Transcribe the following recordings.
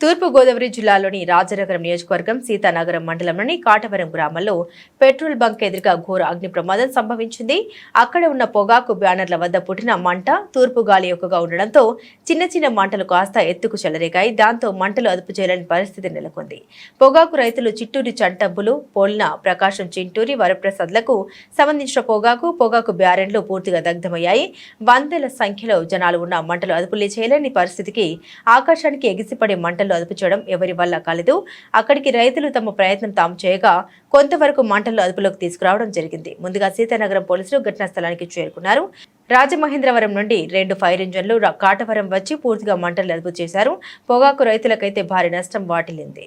తూర్పుగోదావరి జిల్లాలోని రాజనగరం నియోజకవర్గం సీతానగరం మండలంలోని కాటవరం గ్రామంలో పెట్రోల్ బంక్ ఎదురుగా ఘోర అగ్ని ప్రమాదం సంభవించింది. అక్కడ ఉన్న పొగాకు బ్యానర్ల వద్ద పుట్టిన మంట తూర్పు గాలి ఎక్కువగా ఉండడంతో చిన్న చిన్న మంటలు కాస్త ఎత్తుకు చెలరేగాయి. దాంతో మంటలు అదుపు చేయలేని పరిస్థితి నెలకొంది. పొగాకు రైతులు చిట్టూరి చంటబ్బులు పోల్న ప్రకాశం చింటూరి వరప్రసాద్లకు సంబంధించిన పొగాకు పొగాకు బ్యారెన్లు పూర్తిగా దగ్ధమయ్యాయి. వందల సంఖ్యలో జనాలు ఉన్న మంటలు అదుపులే చేయలేని పరిస్థితికి ఆకాశానికి ఎగిసిపడే మంటలు అదుపు చేయడం ఎవరి వల్ల కాలేదు. అక్కడికి రైతులు తమ ప్రయత్నం తాము చేయగా కొంతవరకు మంటలు అదుపులోకి తీసుకురావడం జరిగింది. ముందుగా సీతానగరం పోలీసులు ఘటనా స్థలానికి చేరుకున్నారు. రాజమహేంద్రవరం నుండి రెండు ఫైర్ ఇంజన్లు కాటవరం వచ్చి పూర్తిగా మంటలు అదుపు చేశారు. పొగాకు రైతులకైతే భారీ నష్టం వాటిల్లింది.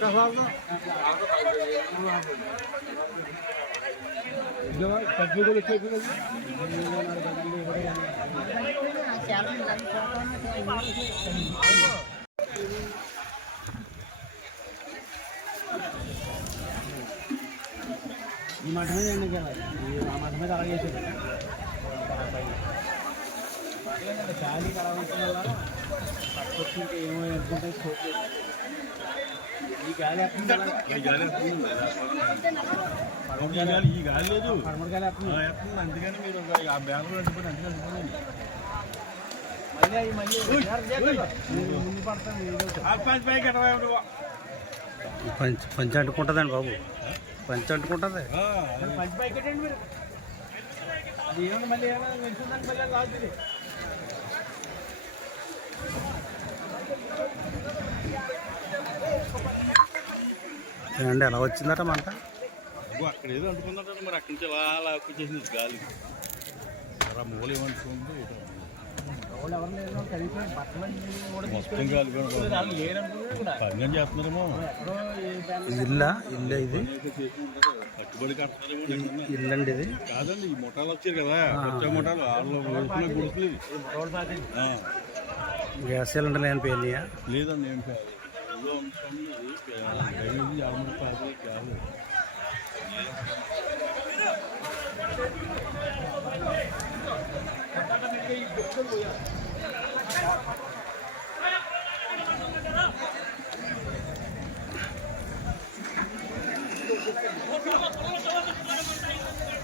ఎలా వచ్చింది ఈ మాట గాలి పట్టుకొచ్చి ఇంకా ఏమో అనుకుంటే. ఈ గాలి ఎక్కడ ఈ గాలి ఎత్తుంది ఈ గాలి ఈ గాలి లేదు గాలి అందుకని మీరు? ఆ బ్యాగ్ అంటుకోండి అందుకని మళ్ళీ మళ్ళీ ముందు పడతాను ఏదో ఎటవా పంచ పంచ అంటుకుంటుందండి బాబు పంచ అంటుకుంటుంది పంచి ఏమన్నా మళ్ళీ ఏమైనా ఏమండి ఎలా వచ్చిందట మంట? అక్కడ ఏదో అంటుకుందంటే మరి అక్కడి నుంచి అలా వచ్చేసింది గాలి. మూల ఏమంటుంది మొత్తం గాలి పని చేస్తున్నారేమో. ఇల్లా? ఇల్లు ఇది? కట్టుబడి. ఇల్లు అండి ఇది. కాదండి ఈ ముఠాలు వచ్చారు కదా. కొత్త ముఠాలు వాళ్ళు గుడుకులు గ్యాస్ సిలిండర్ ఏమైనా పోయినాయా లేదండి ఏం यार मेरे पास ये क्या है कटाटा में कई बोतल हो यार